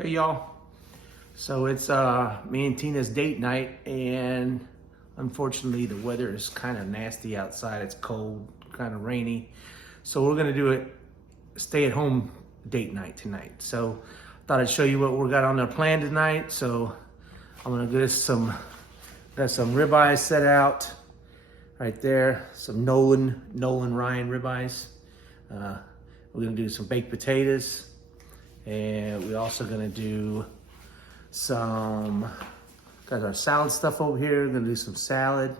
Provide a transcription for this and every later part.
Hey y'all, so it's me and Tina's date night, and unfortunately the weather is kind of nasty outside. It's cold, kind of rainy, so we're gonna do it stay at home date night tonight. So I thought I'd show you what we got on our plan tonight. So I'm gonna get us got some ribeyes set out right there, some Nolan Ryan ribeyes. We're gonna do some baked potatoes. And we're also gonna do got our salad stuff over here. We're gonna do some salad.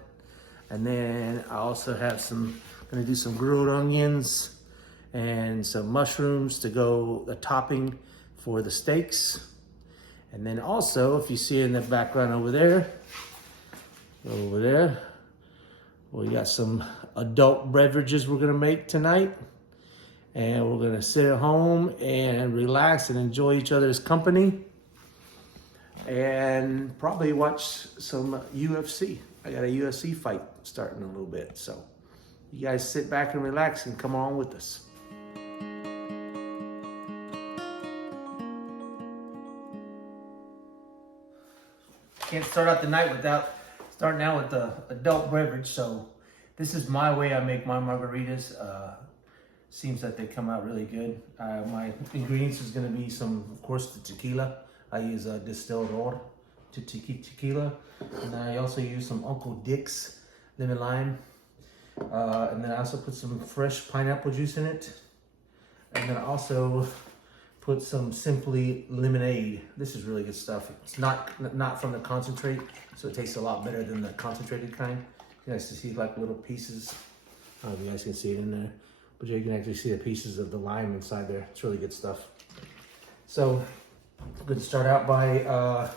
And then I also have gonna do some grilled onions and some mushrooms to go the topping for the steaks. And then also, if you see in the background over there, we got some adult beverages we're gonna make tonight. And we're gonna sit at home and relax and enjoy each other's company and probably watch some UFC. I got a UFC fight starting in a little bit. So you guys sit back and relax and come on with us. Can't start out the night without starting out with the adult beverage. So this is my way I make my margaritas. Seems that they come out really good. My ingredients is gonna be of course, the tequila. I use distilled oil to tequila. And then I also use some Uncle Dick's lemon lime. And then I also put some fresh pineapple juice in it. And then I also put some Simply lemonade. This is really good stuff. It's not from the concentrate, so it tastes a lot better than the concentrated kind. You guys can see like little pieces. I don't know if you guys can see it in there. But you can actually see the pieces of the lime inside there. It's really good stuff. So I'm going to start out by,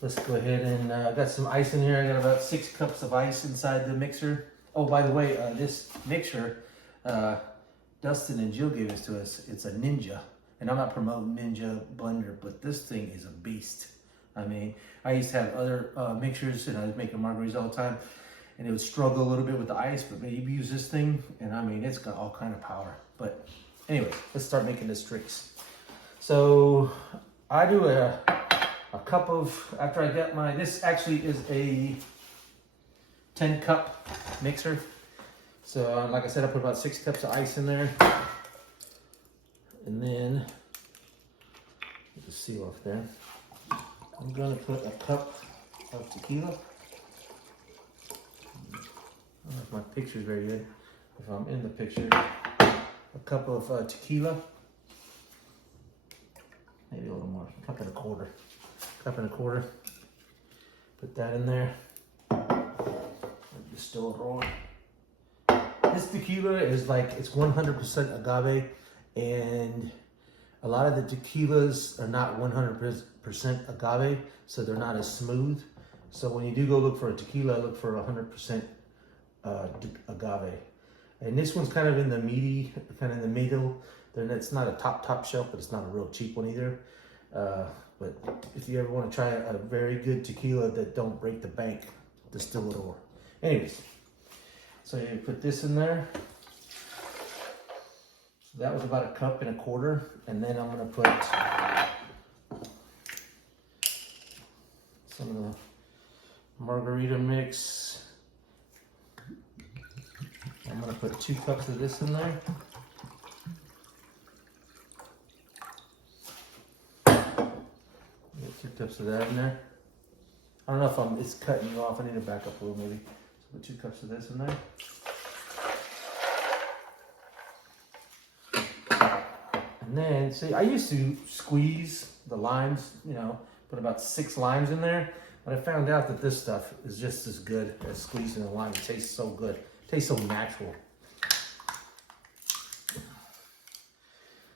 let's go ahead and, I got some ice in here. I got about 6 cups of ice inside the mixer. Oh, by the way, this mixer, Dustin and Jill gave this to us. It's a Ninja. And I'm not promoting Ninja blender, but this thing is a beast. I mean, I used to have other mixers and I was making margaritas all the time. And it would struggle a little bit with the ice, but maybe use this thing, and I mean, it's got all kind of power. But anyway, let's start making this drinks. So I do a cup of, after I get this actually is a 10 cup mixer. So like I said, I put about 6 cups of ice in there. And then, get the seal off there. I'm gonna put a cup of tequila. I don't know if my picture's very good. If I'm in the picture, a cup of tequila, maybe a little more, cup and a quarter. Put that in there. Distilled oil. This tequila is it's 100% agave, and a lot of the tequilas are not 100% agave, so they're not as smooth. So when you do go look for a tequila, look for 100% agave. And this one's kind of in the meaty, kind of in the middle. It's not a top shelf, but it's not a real cheap one either. But if you ever want to try a very good tequila that don't break the bank, distilled oil. Anyways, so you put this in there. So that was about a cup and a quarter. And then I'm gonna put some of the margarita mix. I'm gonna put 2 cups of this in there. 2 cups of that in there. I don't know if it's cutting you off. I need to back up a little maybe. So put 2 cups of this in there. And then, see, I used to squeeze the limes, put about 6 limes in there. But I found out that this stuff is just as good as squeezing a lime. It tastes so good. Tastes so natural.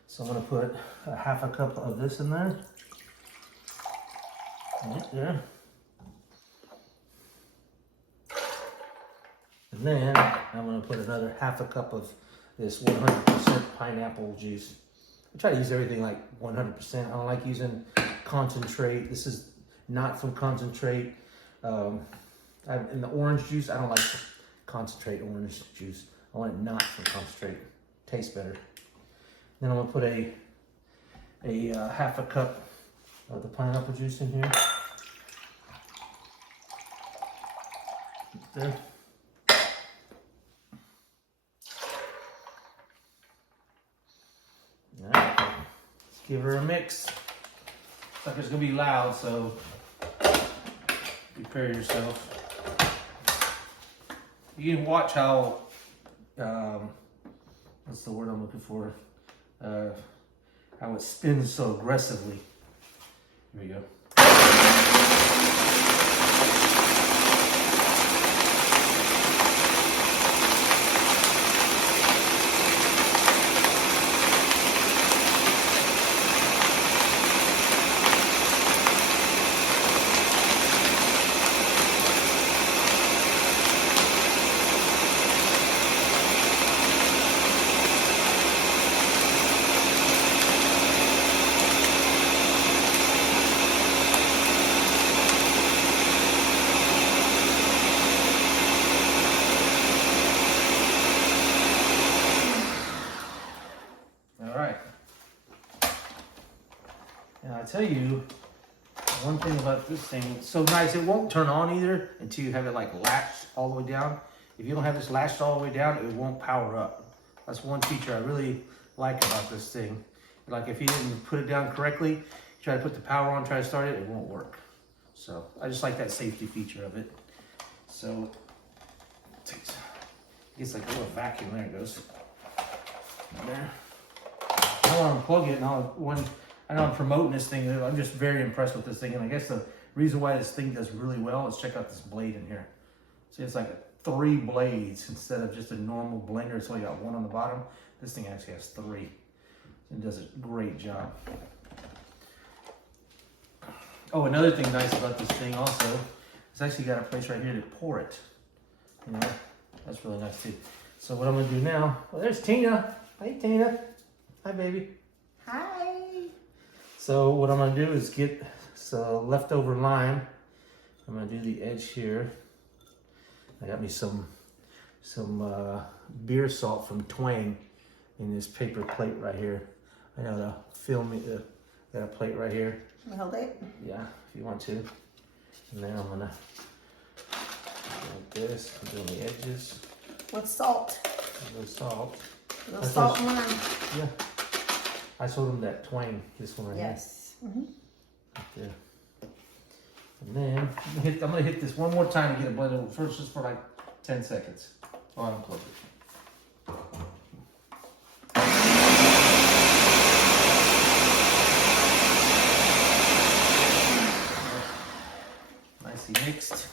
So I'm gonna put a half a cup of this in there. Right there. And then I'm gonna put another half a cup of this 100% pineapple juice. I try to use everything 100%. I don't like using concentrate. This is not from concentrate. In the orange juice, I don't like concentrate orange juice. I want it not from concentrate. Tastes better. Then I'm gonna put a half a cup of the pineapple juice in here. There. All right, let's give her a mix. Looks like it's gonna be loud, so prepare yourself. You can watch how, what's the word I'm looking for? How it spins so aggressively. Here we go. I tell you, one thing about this thing, it's so nice, it won't turn on either until you have it like latched all the way down. If you don't have this latched all the way down, it won't power up. That's one feature I really like about this thing. Like if you didn't put it down correctly, try to put the power on, try to start it, it won't work. So I just like that safety feature of it. So it gets like a little vacuum, there it goes. There. I want to unplug it and I know I'm promoting this thing. I'm just very impressed with this thing. And I guess the reason why this thing does really well is check out this blade in here. See, it's like 3 blades instead of just a normal blender. It's only got 1 on the bottom. This thing actually has 3. It does a great job. Oh, another thing nice about this thing also, it's actually got a place right here to pour it. You know, that's really nice too. So what I'm gonna do now, well, there's Tina. Hey, Tina. Hi, baby. Hi. So what I'm gonna do is get some leftover lime. I'm gonna do the edge here. I got me some beer salt from Twang in this paper plate right here. I know to film it. Got a plate right here. Can you hold it? Yeah, if you want to. And then I'm gonna like this. I'm doing the edges. With salt. A little salt. A little salt and lime. Yeah. I sold them that Twang. This one right here. Yes. Mm-hmm. Right there. And then I'm gonna hit this one more time to get it blended first, just for like 10 seconds. Oh, I unplug it. Nicely mixed.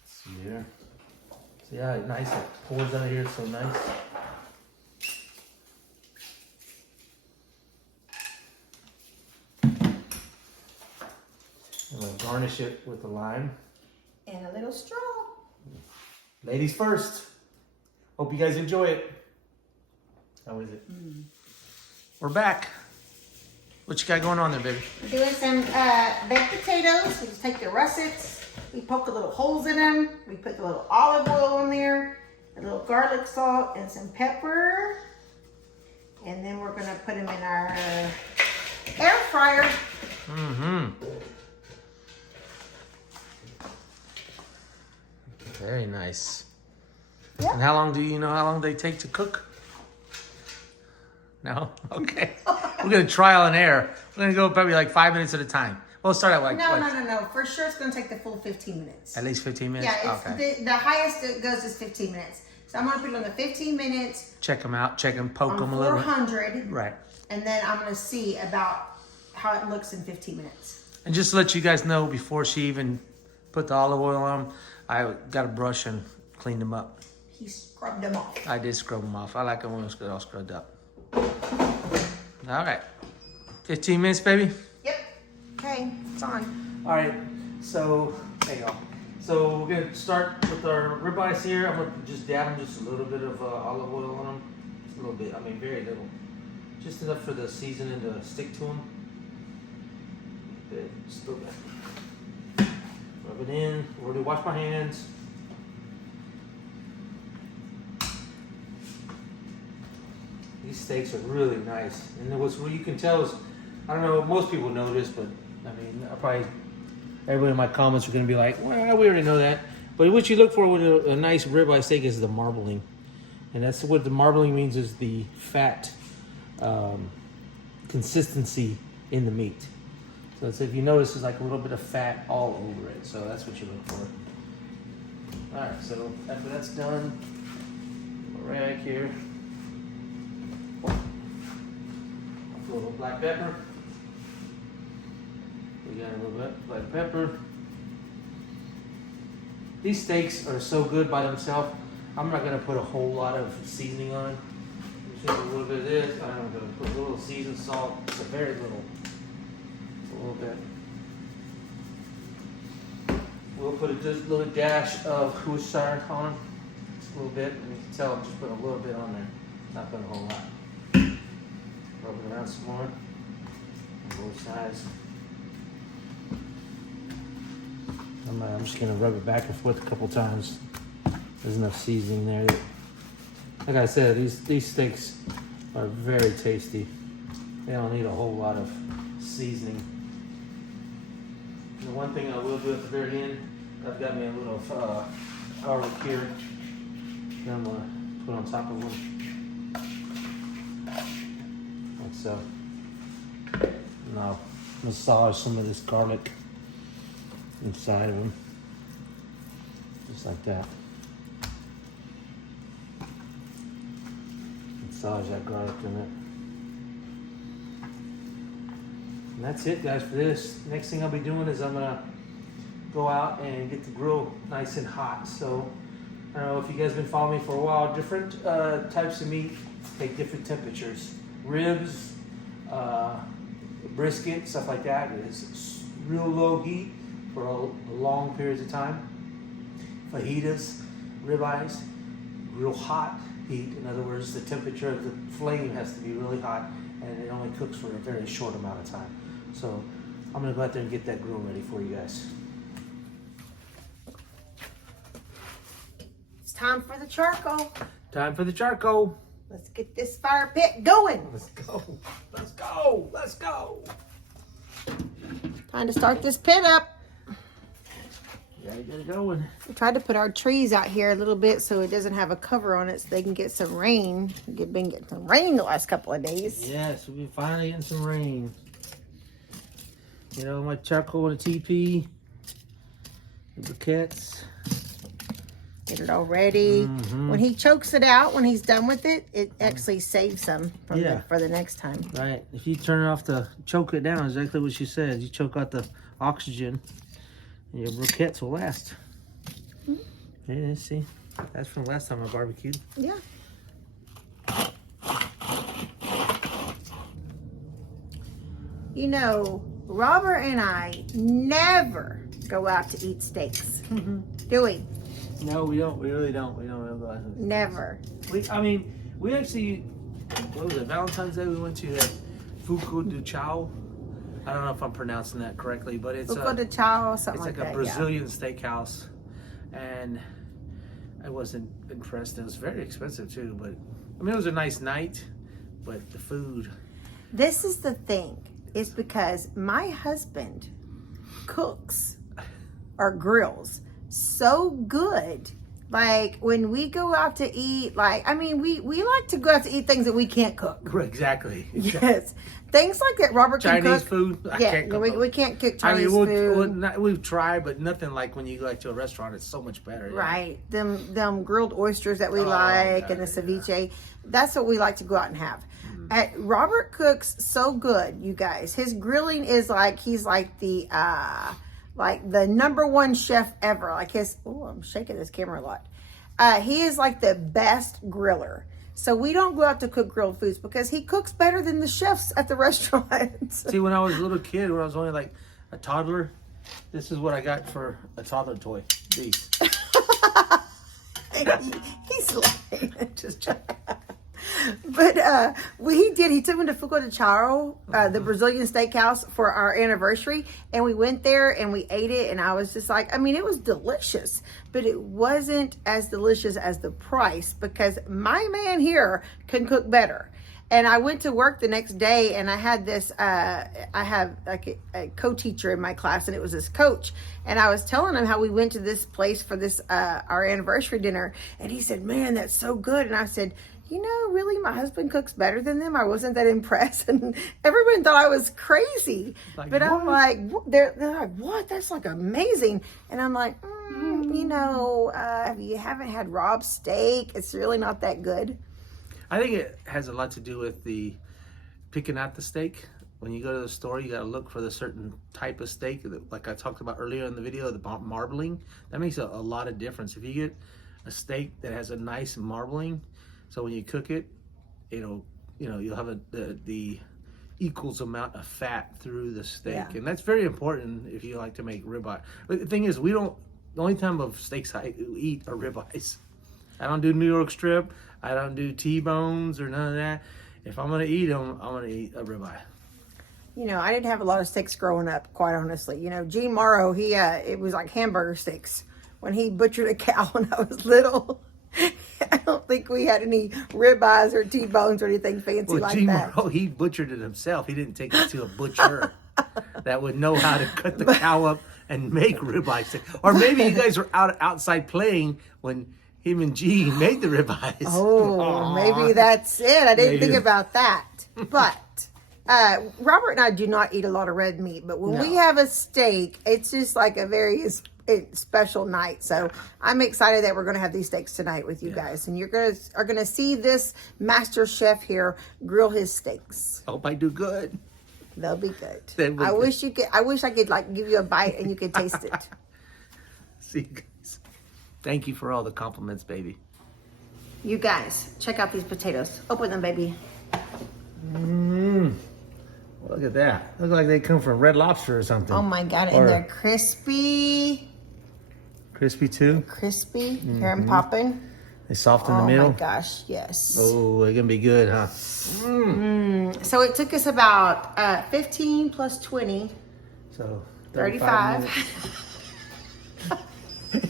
Let's see here. See how nice it pours out of here, it's so nice. I'm gonna garnish it with the lime. And a little straw. Ladies first. Hope you guys enjoy it. How is it? We're back. What you got going on there, baby? We're doing some baked potatoes. We just take the russets. We poke the little holes in them. We put the little olive oil in there, a little garlic salt, and some pepper. And then we're gonna put them in our air fryer. Mm-hmm. Very nice. Yep. And how long do you know how long they take to cook? No? Okay. We're gonna trial and error. We're gonna go probably like 5 minutes at a time. We'll start at like No. For sure, it's gonna take the full 15 minutes. At least 15 minutes? Yeah, it's okay. the highest it goes is 15 minutes. So I'm gonna put it on the 15 minutes. Check them out. Check them. Poke them a little. 400. Right. And then I'm gonna see about how it looks in 15 minutes. And just to let you guys know, before she even put the olive oil on, I got a brush and cleaned them up. He scrubbed them off. I did scrub them off. I like it when it's all scrubbed up. All right. 15 minutes, baby? Yep. Okay, it's on. All right. So, there you go. So we're going to start with our ribeyes here. I'm going to just dab them just a little bit of olive oil on them. Just a little bit. I mean, very little. Just enough for the seasoning to stick to them. Just a little bit. Rub it in. Already wash my hands. These steaks are really nice. And then what you can tell is, I don't know, most people know this, but I mean, everybody in my comments are going to be like, well, we already know that. But what you look for with a nice ribeye steak is the marbling. And that's what the marbling means, is the fat consistency in the meat. So it's, if you notice, there's like a little bit of fat all over it. So that's what you look for. All right, so after that's done, rag here. A little black pepper. We got a little bit of black pepper. These steaks are so good by themselves. I'm not gonna put a whole lot of seasoning on it. I'm just gonna put a little bit of this. I'm gonna put a little seasoned salt. It's a very little. It's a little bit. We'll put a just little dash of Worcestershire on. Just a little bit. And you can tell I'm just putting a little bit on there. Not putting a whole lot. Rub it around some more. On both sides. I'm just gonna rub it back and forth a couple times. There's enough seasoning there. Like I said, these steaks are very tasty. They don't need a whole lot of seasoning. And the one thing I will do at the very end, I've got me a little garlic here that I'm gonna put on top of them, like so. And I'll massage some of this garlic inside of them, just like that. Massage that garlic in it. And that's it, guys, for this. Next thing I'll be doing is I'm gonna go out and get the grill nice and hot. So I don't know if you guys have been following me for a while. Different types of meat take different temperatures. Ribs, brisket, stuff like that is real low heat for a long periods of time. Fajitas, ribeyes, real hot heat. In other words, the temperature of the flame has to be really hot, and it only cooks for a very short amount of time. So I'm gonna go out there and get that grill ready for you guys. It's time for the charcoal. Time for the charcoal. Let's get this fire pit going. Let's go. Let's go. Let's go. Time to start this pit up. Yeah, you got it going. We tried to put our trees out here a little bit so it doesn't have a cover on it, so they can get some rain. We've been getting some rain the last couple of days. Yes, we've been finally getting some rain. You know, my charcoal and a TP, the briquettes. Get it all ready. Mm-hmm. When he chokes it out, when he's done with it, it actually saves some for the next time. Right. If you turn it off to choke it down, exactly what she said. You choke out the oxygen, and your briquettes will last. Mm-hmm. Yeah, see? That's from last time I barbecued. Yeah. You know, Robert and I never go out to eat steaks. Do we? No, we don't. We really don't. We don't go out to Never. we actually, what was it, Valentine's Day we went to that Fuku de Chao. I don't know if I'm pronouncing that correctly, but it's Fuku de Chao or something it's like like a Brazilian steakhouse. And I wasn't impressed. It was very expensive too, but I mean, it was a nice night, but the food. This is the thing. It's because my husband cooks or grills so good. Like when we go out to eat, like, I mean, we like to go out to eat things that we can't cook. Exactly. Yes. Things like that Robert can cook. Chinese food. I can't cook we can't cook Chinese food. We've tried, but nothing like when you go to a restaurant. It's so much better. Yeah. Right. Them grilled oysters that we like, and the ceviche. Yeah. That's what we like to go out and have. Robert cooks so good, you guys. His grilling is like, he's like the number one chef ever. Like I'm shaking this camera a lot. He is like the best griller. So we don't go out to cook grilled foods because he cooks better than the chefs at the restaurants. See, when I was a little kid, when I was only like a toddler, this is what I got for a toddler toy. These. He's lying. Just joking. But he took me to Fuku de Chao, the Brazilian steakhouse, for our anniversary, and we went there and we ate it, and I was just like, I mean, it was delicious, but it wasn't as delicious as the price because my man here can cook better. And I went to work the next day, and I had this, I have like a co-teacher in my class, and it was this coach. And I was telling him how we went to this place for this, our anniversary dinner. And he said, man, that's so good. And I said, you know, really, my husband cooks better than them. I wasn't that impressed. And everyone thought I was crazy. Like, but what? I'm like, they're like, what? That's like amazing. And I'm like, you know, if you haven't had Rob's steak, it's really not that good. I think it has a lot to do with the picking out the steak. When you go to the store, you got to look for the certain type of steak. Like I talked about earlier in the video, the marbling. That makes a lot of difference. If you get a steak that has a nice marbling, so when you cook it, you'll have the equals amount of fat through the steak. Yeah. And that's very important if you like to make ribeye. But the thing is, the only time of steaks I eat are ribeyes. I don't do New York strip. I don't do T-bones or none of that. If I'm going to eat them, I'm going to eat a ribeye. You know, I didn't have a lot of steaks growing up, quite honestly. You know, Gene Morrow, it was like hamburger steaks when he butchered a cow when I was little. I don't think we had any ribeyes or T-bones or anything fancy like Gene that. Morrow, he butchered it himself. He didn't take it to a butcher that would know how to cut the cow up and make ribeye steak. Or maybe you guys were outside playing when him and Gene made the ribeyes. Oh, maybe that's it. I didn't think about that. But Robert and I do not eat a lot of red meat. But when we have a steak, it's just like a very special night. So I'm excited that we're going to have these steaks tonight with you guys. And you're are going to see this master chef here grill his steaks. I hope I do good. They'll be good. I wish I could like give you a bite and you could taste it. See you guys. Thank you for all the compliments, baby. You guys, check out these potatoes. Open them, baby. Look at that. Look like they come from Red Lobster or something. Oh my God, and they're crispy. Crispy too? Crispy. Here I'm popping. They soft in the middle? Oh my gosh, yes. Oh, they're going to be good, huh? So it took us about 15 plus 20. So 35.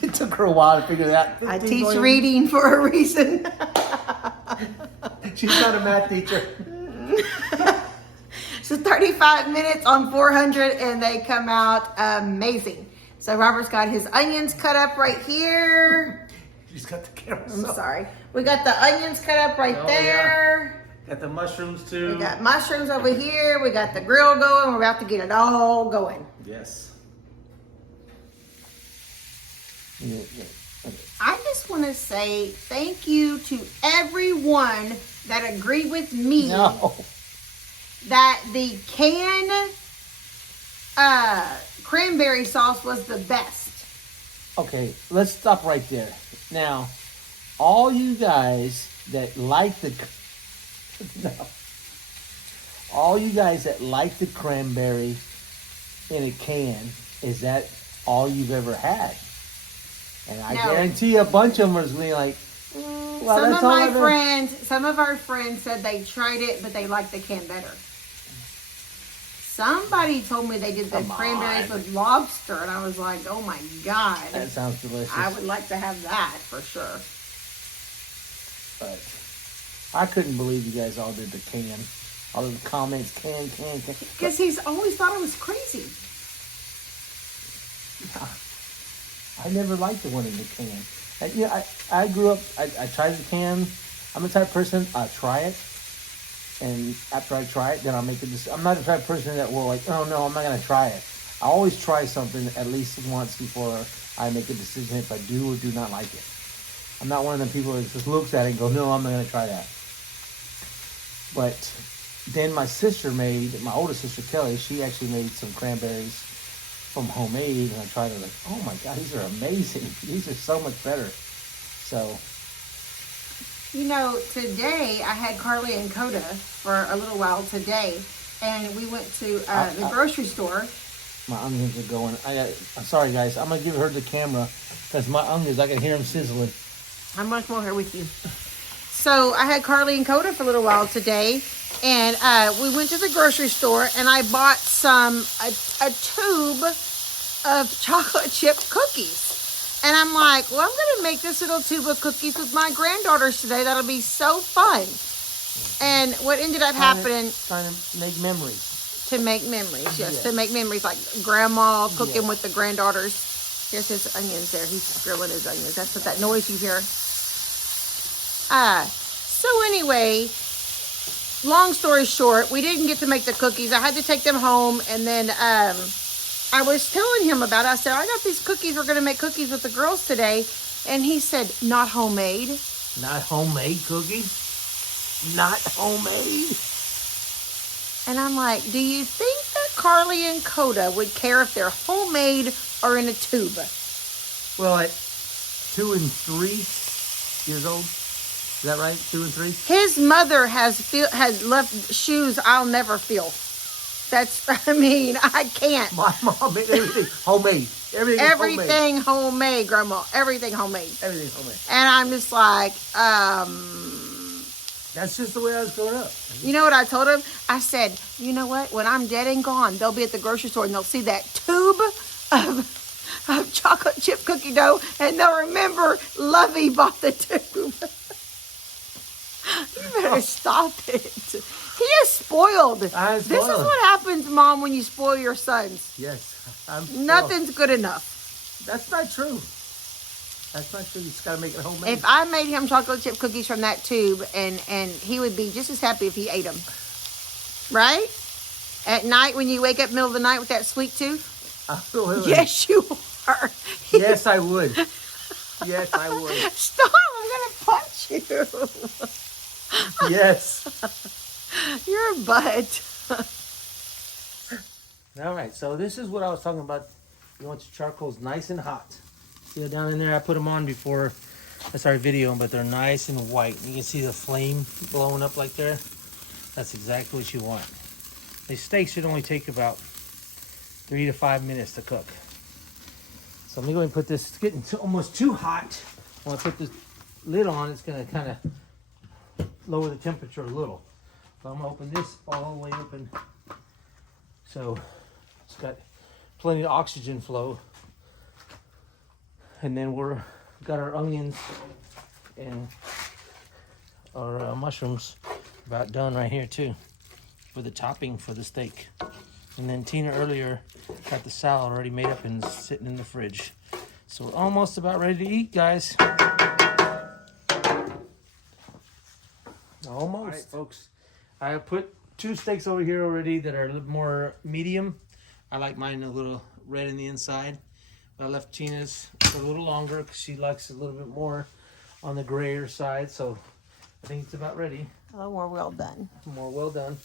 It took her a while to figure that out. I teach reading for a reason. She's not a math teacher. So 35 minutes on 400 and they come out amazing. So Robert's got his onions cut up right here. She's got the camera. I'm sorry. We got the onions cut up right there. Yeah. Got the mushrooms too. We got mushrooms over here. We got the grill going. We're about to get it all going. Yes. I just want to say thank you to everyone that agreed with me that the canned cranberry sauce was the best. Okay, let's stop right there. Now, all you guys that like the cranberry in a can, is that all you've ever had? And I guarantee a bunch of them are going to be like, well, some of our friends said they tried it, but they liked the can better. Somebody told me they did the cranberries with lobster, and I was like, oh my God. That sounds delicious. I would like to have that for sure. But I couldn't believe you guys all did the can. All the comments, can. Because he's always thought I was crazy. I never liked the one in the can. And, I grew up, I tried the can. I'm the type of person, I try it. And after I try it, then I'll make a decision. I'm not the type of person that will like, oh no, I'm not going to try it. I always try something at least once before I make a decision if I do or do not like it. I'm not one of the people that just looks at it and goes, no, I'm not going to try that. But then my oldest sister Kelly, she actually made some cranberries from homemade, and I tried it like, oh my God, these are amazing. These are so much better. So, you know, today I had Carly and Coda for a little while today, and we went to the grocery store. My onions are going. I'm sorry, guys. I'm gonna give her the camera because my onions, I can hear them sizzling. I'm much more here with you. So I had Carly and Coda for a little while today, and we went to the grocery store, and I bought a tube of chocolate chip cookies. And I'm like, well, I'm going to make this little tube of cookies with my granddaughters today. That'll be so fun. And what ended up happening Trying to make memories. to make memories, yes, Yes. to make memories like grandma cooking Yes. with the granddaughters. Here's his onions there. He's grilling his onions. That's what that noise you hear. So anyway, long story short, we didn't get to make the cookies. I had to take them home, and then I was telling him about it. I said, I got these cookies. We're going to make cookies with the girls today. And he said, not homemade. Not homemade cookies. Not homemade. And I'm like, do you think that Carly and Coda would care if they're homemade or in a tube? Well, at 2 and 3 years old, is that right? 2 and 3. His mother has left shoes I'll never feel. That's, I mean, I can't. My mom made everything homemade. Everything homemade, Grandma. Everything homemade. Everything's homemade. And I'm just like, That's just the way I was growing up. you know what I told him? I said, you know what? When I'm dead and gone, they'll be at the grocery store and they'll see that tube of chocolate chip cookie dough and they'll remember Lovey bought the tube. You better stop it. He is spoiled. I'm This is spoiled. what happens, Mom, when you spoil your sons. Yes, I'm spoiled. Nothing's good enough. That's not true. That's not true. You just gotta make it homemade. If I made him chocolate chip cookies from that tube, and he would be just as happy if he ate them. Right? At night when you wake up middle of the night with that sweet tooth? Absolutely. Yes, you are. Yes, I would. Yes, I would. Stop! I'm gonna punch you. Yes. You're a butt. All right. So this is what I was talking about. You want your charcoals nice and hot. See down in there? I put them on before I started videoing, but they're nice and white. You can see the flame blowing up like there. That's exactly what you want. These steaks should only take about 3 to 5 minutes to cook. So let me go ahead and put this. It's getting almost too hot. When I put this lid on, it's going to kind of lower the temperature a little. So I'm going to open this all the way open. So it's got plenty of oxygen flow. And then we've got our onions and our mushrooms about done right here too for the topping for the steak. And then Tina earlier got the salad already made up and sitting in the fridge. So we're almost about ready to eat, guys. Almost. All right, folks. I put 2 steaks over here already that are a little more medium. I like mine a little red in the inside. I left Tina's for a little longer because she likes it a little bit more on the grayer side. So I think it's about ready. Oh, we're well done. More well done.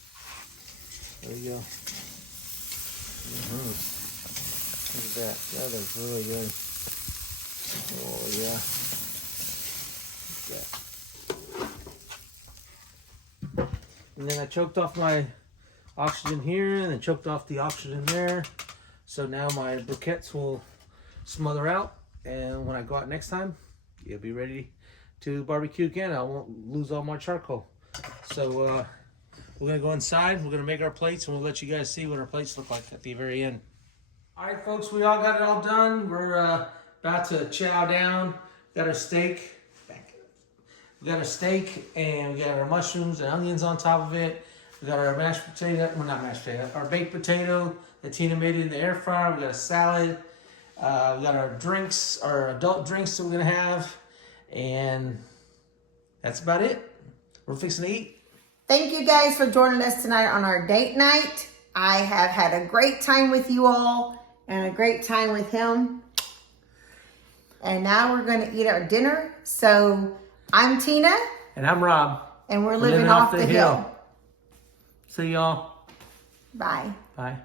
There you go. Look at that. That looks really good. Oh, yeah. Look at that. And then I choked off my oxygen here and then choked off the oxygen there. So now my briquettes will smother out, and when I go out next time, you'll be ready to barbecue again. I won't lose all my charcoal. So we're gonna go inside, we're gonna make our plates, and we'll let you guys see what our plates look like at the very end. All right, folks, we all got it all done. We're about to chow down. Got our steak. We got our steak, and we got our mushrooms and onions on top of it. We got our mashed potato, well, not mashed potato, our baked potato that Tina made in the air fryer. We got a salad. We got our drinks, our adult drinks that we're gonna have, and that's about it. We're fixing to eat. Thank you guys for joining us tonight on our date night. I have had a great time with you all and a great time with him. And now we're gonna eat our dinner. So I'm Tina. And I'm Rob. And we're living off the hill. See y'all. Bye. Bye.